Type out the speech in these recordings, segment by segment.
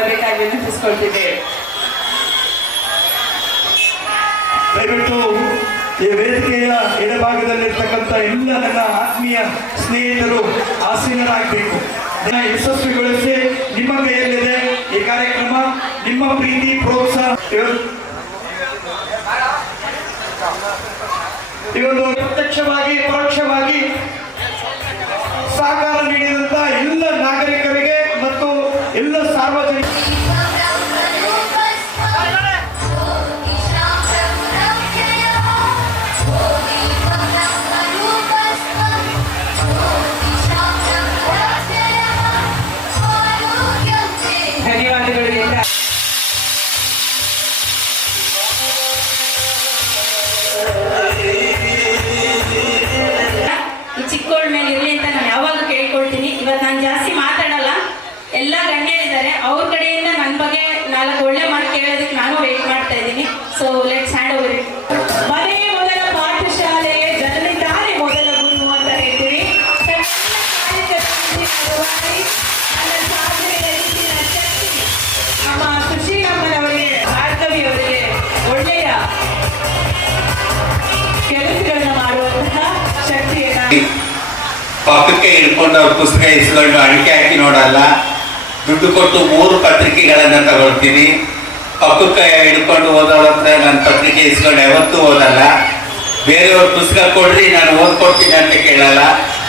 ಬರಬೇಕಾಗಿ ವಿನಂತಿಸಿಕೊಳ್ತಿದ್ದೇವೆ. ದಯವಿಟ್ಟು ಈ ವೇದಿಕೆಯ ಎಡಭಾಗದಲ್ಲಿರ್ತಕ್ಕಂಥ ಎಲ್ಲ ನನ್ನ ಆತ್ಮೀಯ ಸ್ನೇಹಿತರು ಆಸೀನರಾಗಬೇಕು. ಯಶಸ್ವಿಗೊಳಿಸಿ ನಿಮ್ಮ ಕೈಯಲ್ಲಿದೆ ಈ ಕಾರ್ಯಕ್ರಮ. ನಿಮ್ಮ ಪ್ರೀತಿ ಪ್ರೋತ್ಸಾಹ ಇವತ್ತು ಪ್ರತ್ಯಕ್ಷವಾಗಿ ಪರೋಕ್ಷವಾಗಿ ಸಹಕಾರ ನೀಡಿದಂತ ಎಲ್ಲ ನಾಗರಿಕರಿಗೆ ಮತ್ತು ಎಲ್ಲ ಸಾರ್ವಜನಿಕ ಧನ್ಯವಾದಗಳು. ಈ ಚಿಕ್ಕೋಳ್ ಮೇಲೆ ಇರಲಿ ಅಂತ ನಾನು ಯಾವಾಗ ಕೇಳ್ಕೊಳ್ತೀನಿ. ಇವತ್ತು ನಾನು ಜಾಸ್ತಿ ಮಾತಾಡಲ್ಲ, ಎಲ್ಲ ಗಣ್ಯರಿದ್ದಾರೆ. ಅವ್ರ ಕಡೆಯಿಂದ ನನ್ನ ಬಗ್ಗೆ 4 ಒಳ್ಳೆ ಮಾತು ಕೇಳೋದಕ್ಕೆ ನಾನು ವೇಟ್ ಮಾಡ್ತಾ ಇದ್ದೀನಿ. So let's hand over it. ಮನೆ ಮೊದಲ ಪಾಠಶಾಲೆಗೆ ಜನನಿ ತಾನೇ ಮೊದಲ ಗುರು ಅಂತ ಹೇಳ್ತೀವಿ. ನಮ್ಮ ಸುಶೀಲಮ್ಮನವರಿಗೆ, ಭಾರ್ಗವಿಯವರಿಗೆ ಒಳ್ಳೆಯ ಕೆಲಸಗಳನ್ನ ಮಾಡುವಂತಹ ಶಕ್ತಿಯನ್ನ ಪಕ್ಕಕ್ಕೆ ಹಿಡ್ಕೊಂಡು ಅವ್ರ ಪುಸ್ತಕ ಇಸ್ಕೊಂಡು ಅಡಿಕೆ ಹಾಕಿ ನೋಡಲ್ಲ. ದುಡ್ಡು ಕೊಟ್ಟು 3 ಪತ್ರಿಕೆಗಳನ್ನ ತಗೊಳ್ತೀನಿ. ಪಕ್ಕಕ್ಕೆ ಹಿಡ್ಕೊಂಡು ಓದೋಳಂದ್ರೆ ನನ್ನ ಪತ್ರಿಕೆ ಇಸ್ಕೊಂಡು ಯಾವತ್ತೂ ಓದಲ್ಲ. ಬೇರೆಯವ್ರ ಪುಸ್ತಕ ಕೊಡ್ರಿ ನಾನು ಓದ್ಕೊಡ್ತೀನಿ ಅಂತ ಕೇಳಲ್ಲ.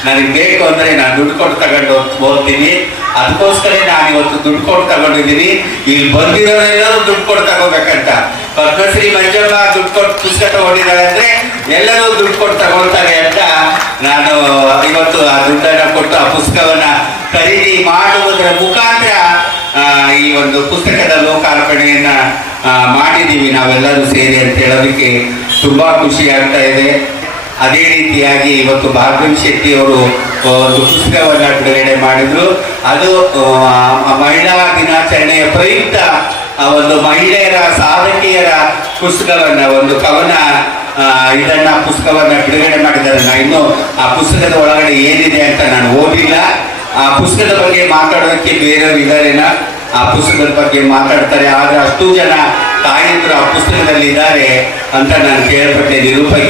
ನನಗೆ ಬೇಕು ಅಂದ್ರೆ ನಾನು ದುಡ್ಡು ಕೊಟ್ಟು ತಗೊಂಡು ಓದ್ತೀನಿ. ಅದಕ್ಕೋಸ್ಕರ ನಾನು ಇವತ್ತು ದುಡ್ಡು ಕೊಟ್ಟು ತಗೊಂಡಿದ್ದೀನಿ. ಇಲ್ಲಿ ಬಂದಿರೋರೆಲ್ಲರೂ ದುಡ್ಡು ಕೊಟ್ಟು ತಗೋಬೇಕಂತ. ಪದ್ಮಶ್ರೀ ಮಂಜಮ್ಮ ದುಡ್ಡು ಕೊಟ್ಟು ಪುಸ್ತಕ ತಗೊಂಡಿದ್ದಾರೆ ಅಂದ್ರೆ ಎಲ್ಲರೂ ದುಡ್ಡು ಕೊಟ್ಟು ತಗೊಳ್ತಾರೆ ಅಂತ ನಾನು ಇವತ್ತು ಆ ದುಡ್ಡನ್ನ ಕೊಟ್ಟು ಆ ಪುಸ್ತಕವನ್ನ ಖರೀದಿ ಮಾಡುವುದರ ಮುಖಾಂತರ ಈ ಒಂದು ಪುಸ್ತಕದ ಲೋಕಾರ್ಪಣೆಯನ್ನ ಮಾಡಿದ್ದೀವಿ ನಾವೆಲ್ಲರೂ ಸೇರಿ ಅಂತ ಹೇಳೋದಕ್ಕೆ ತುಂಬಾ ಖುಷಿ ಆಗ್ತಾ ಇದೆ. ಅದೇ ರೀತಿಯಾಗಿ ಇವತ್ತು ಭಾರ್ಗವಿ ಶೆಟ್ಟಿ ಅವರು ಒಂದು ಪುಸ್ತಕವನ್ನ ಬಿಡುಗಡೆ ಮಾಡಿದ್ರು. ಅದು ಮಹಿಳಾ ದಿನಾಚರಣೆಯ ಪ್ರಯುಕ್ತ ಒಂದು ಮಹಿಳೆಯರ ಸಾಧಕಿಯರ ಪುಸ್ತಕವನ್ನ, ಒಂದು ಕವನ ಇದನ್ನ ಪುಸ್ತಕವನ್ನ ಬಿಡುಗಡೆ ಮಾಡಿದ್ದಾರೆ. ನಾನು ಇನ್ನು ಆ ಪುಸ್ತಕದ ಒಳಗಡೆ ಏನಿದೆ ಅಂತ ನಾನು ಓದಿಲ್ಲ. ಆ ಪುಸ್ತಕದ ಬಗ್ಗೆ ಮಾತಾಡೋದಕ್ಕೆ ಬೇರೆಯವರು ಇದ್ದಾರೇನ, ಆ ಪುಸ್ತಕದ ಬಗ್ಗೆ ಮಾತಾಡ್ತಾರೆ. ಆದ್ರೆ ಅಷ್ಟು ಜನ ತಾಯಂದ್ರು ಆ ಪುಸ್ತಕದಲ್ಲಿ ಇದ್ದಾರೆ ಅಂತ ನಾನು ಕೇಳ್ಪಟ್ಟೆ. ನಿರೂಪಕಿ